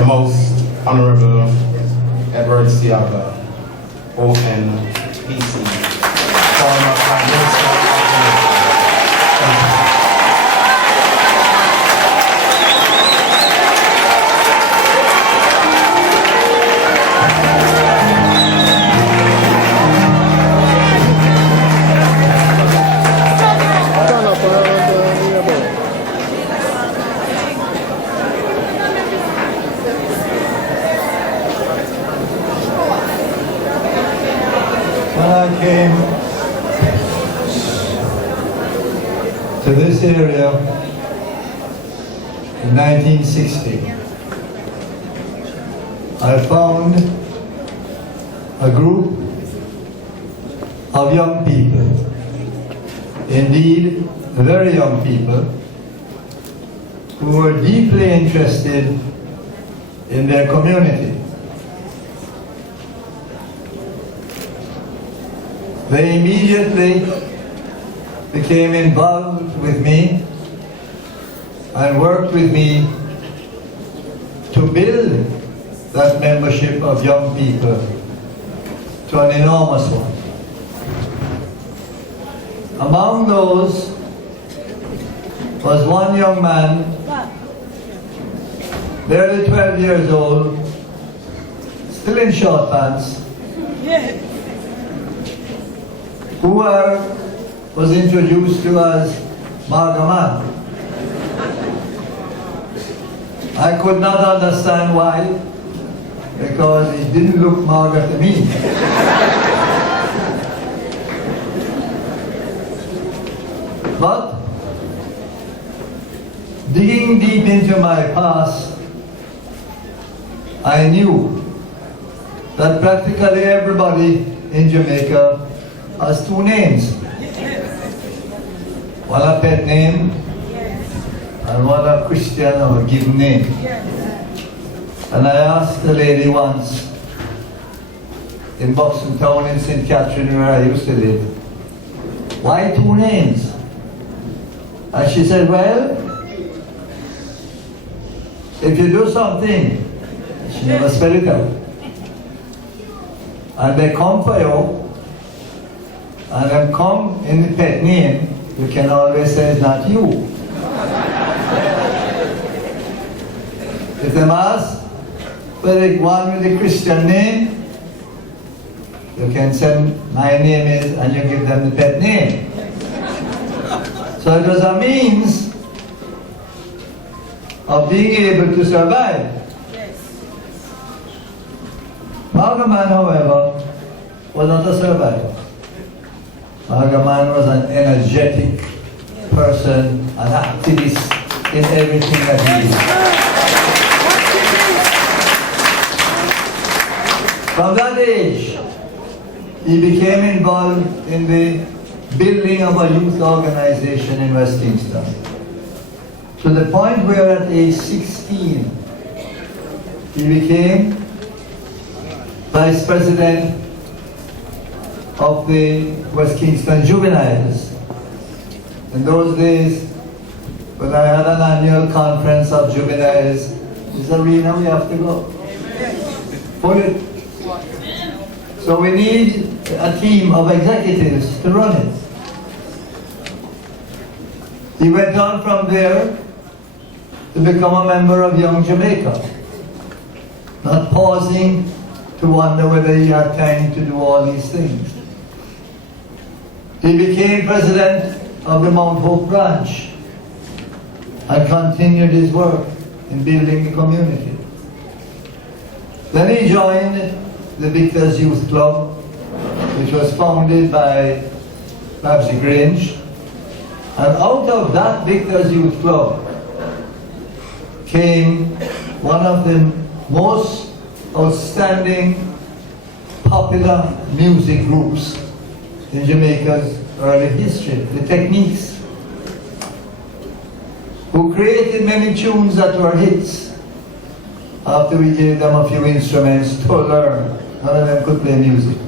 the Most Honorable Edward Seaga, ONPC, former Prime Minister of Jamaica. When I came to this area in 1960, I found a group of young people, indeed very young people, who were deeply interested in their community. They immediately became involved with me and worked with me to build that membership of young people to an enormous one. Among those was one young man, barely 12 years old, still in short pants, who was introduced to as Margaman. I could not understand why, because he didn't look Marga to me. But digging deep into my past, I knew that practically everybody in Jamaica has two names. One a pet name and one a Christian or given name. And I asked the lady once in Buxton Town in St. Catherine, where I used to live, why two names? And she said, well, if you do something, she never spell it out, and they come for you, and then come in the pet name, you can always say it's not you. If they ask for the one with the Christian name, you can say my name is, and you give them the pet name. So it was a means of being able to survive. Margaman, however, was not a survivor. Margaman was an energetic person, an activist in everything that he did. From that age, he became involved in the building of a youth organization in West Kingston. To the point where at age 16, he became vice president of the West Kingston Juveniles. In those days, when I had an annual conference of juveniles, this arena we have to go. Pull it. So we need a team of executives to run it. He went on from there to become a member of Young Jamaica, not pausing to wonder whether he had time to do all these things. He became president of the Mount Hope branch and continued his work in building the community. Then he joined the Victor's Youth Club, which was founded by Babsy Grange. And out of that Victor's Youth Club came one of the most outstanding popular music groups in Jamaica's early history, the Techniques, who created many tunes that were hits after we gave them a few instruments to learn. None of them could play music.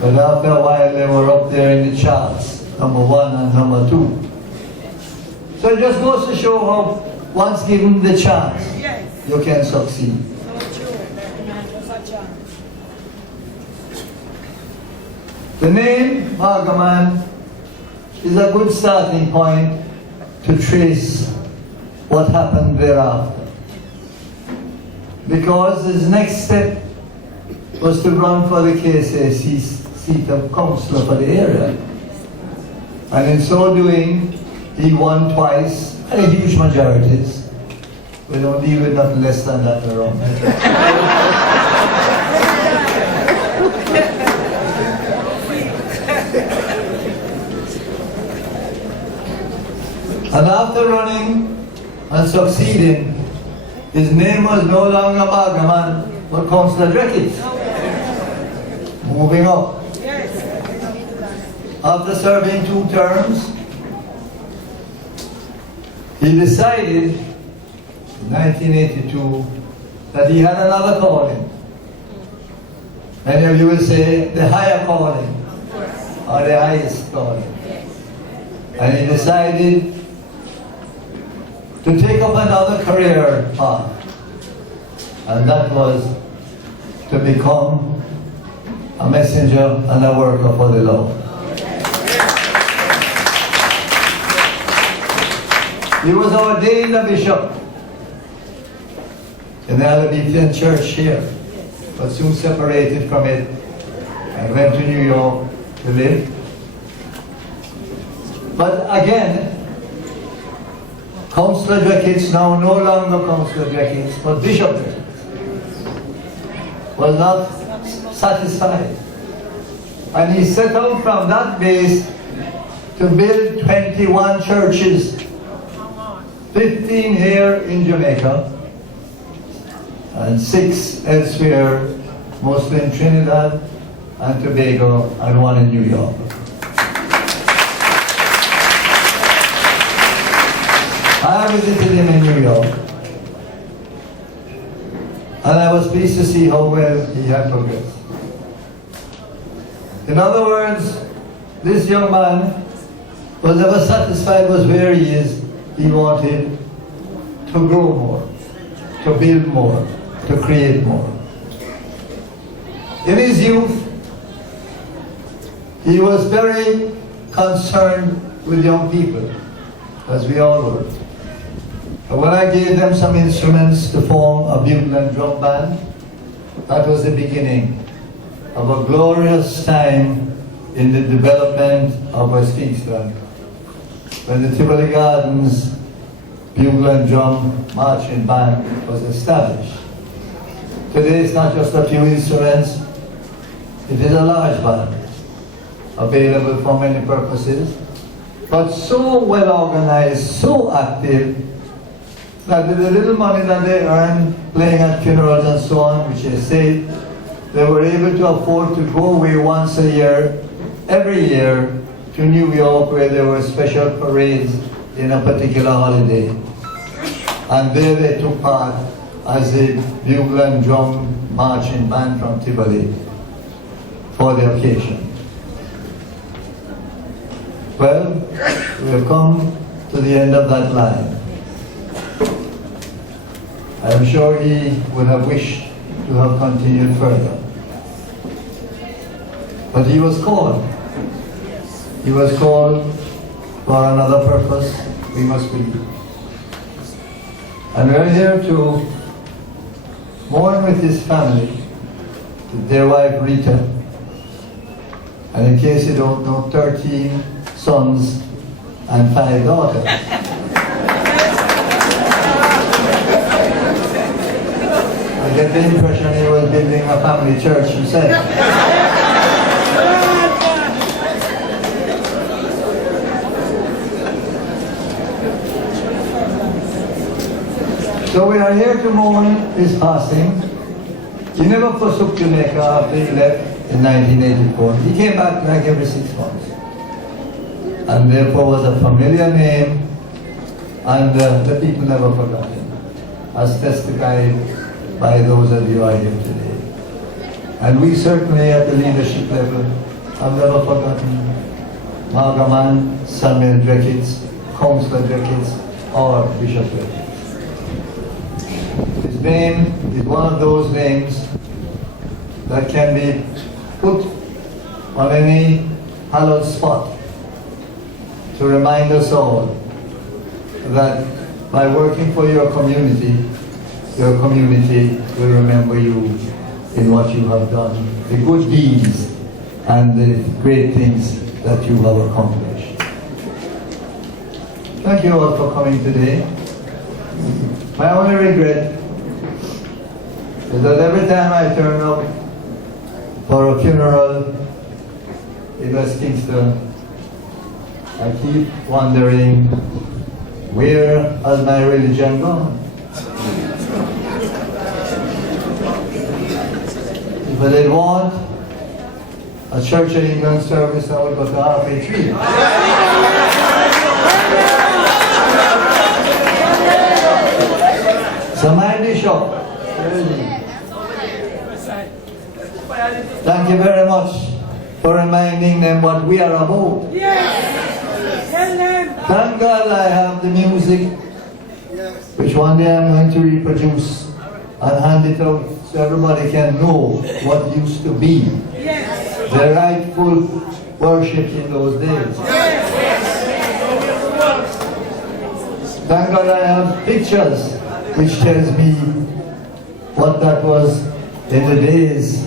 But after a while they were up there in the charts, #1 and #2. So it just goes to show how once given the chance, you can succeed. The name Magaman is a good starting point to trace what happened thereafter. Because his next step was to run for the KSA seat of councillor for the area. And in so doing, he won twice, and huge majorities. We don't deal with nothing less than that around. And after running and succeeding, his name was no longer Magaman, but Councillor Dreckette. Moving up. After serving 2 terms, he decided in 1982 that he had another calling. Many of you will say the higher calling or the highest calling. And he decided to take up another career path, and that was to become a messenger and a worker for the Lord. He was ordained a bishop in the Alabitian church here, but soon separated from it and went to New York to live. But again, Councillor Dreckette, now no longer Councillor Dreckette, but Bishop Dreckette, was not satisfied. And he set out from that base to build 21 churches, 15 here in Jamaica, and 6 elsewhere, mostly in Trinidad and Tobago, and 1 in New York. I visited him in New York, and I was pleased to see how well he had progressed. In other words, this young man was never satisfied with where he is. He wanted to grow more, to build more, to create more. In his youth, he was very concerned with young people, as we all were. When I gave them some instruments to form a bugle and drum band, that was the beginning of a glorious time in the development of West Kingston, when the Tivoli Gardens bugle and drum marching band was established. Today it's not just a few instruments, it is a large band, available for many purposes, but so well organized, so active, that with the little money that they earned playing at funerals and so on, which they saved, they were able to afford to go away once a year, every year, to New York, where there were special parades in a particular holiday. And there they took part as a bugle and drum marching band from Tivoli for the occasion. Well, we have come to the end of that line. I am sure he would have wished to have continued further. But he was called. He was called for another purpose, we must believe. And we are here to mourn with his family, with their wife Rita, and in case you don't know, 13 sons and 5 daughters. I get the impression he was building a family church himself. So we are here to mourn his passing. He never forsook Jamaica after he left in 1984. He came back like every 6 months. And therefore was a familiar name, and the people never forgot him, as testified by those of you who are here today. And we certainly at the leadership level have never forgotten Magaman, Samuel Dreckette, Councillor Dreckette, or Bishop Dreckette. name is one of those names that can be put on any hallowed spot to remind us all that by working for your community will remember you in what you have done, the good deeds and the great things that you have accomplished. Thank you all for coming today. My only regret is that every time I turn up for a funeral in West Kingston, I keep wondering, where has my religion gone? If I did want a Church of England service, I would go to halfway tree. So my bishop, thank you very much for reminding them what we are about. Thank God I have the music, which one day I'm going to reproduce and hand it out so everybody can know what used to be the rightful worship in those days. Thank God I have pictures which tells me what that was in the days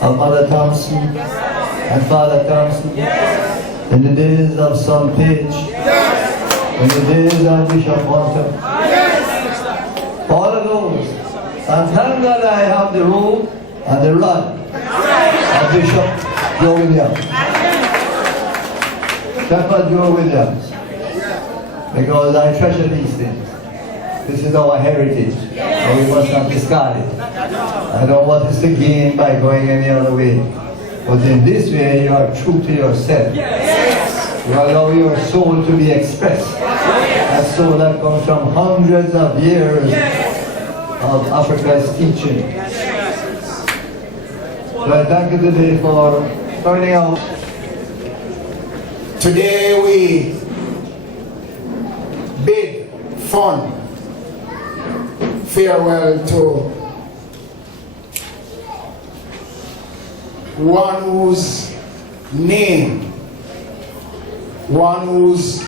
of Mother Thompson and Father Thompson, in the days of Son Page, in the days of Bishop Hunter, all of those. And thank God I have the robe and the rod of Bishop Joe Williams, Shepherd Joe Williams, because I treasure these things. This is our heritage, and we must not discard it. I don't want us to gain by going any other way. But in this way, you are true to yourself. You allow your soul to be expressed. A soul that comes from hundreds of years of Africa's teaching. So I thank you today for turning out. Today we bid fond farewell to one whose name, one whose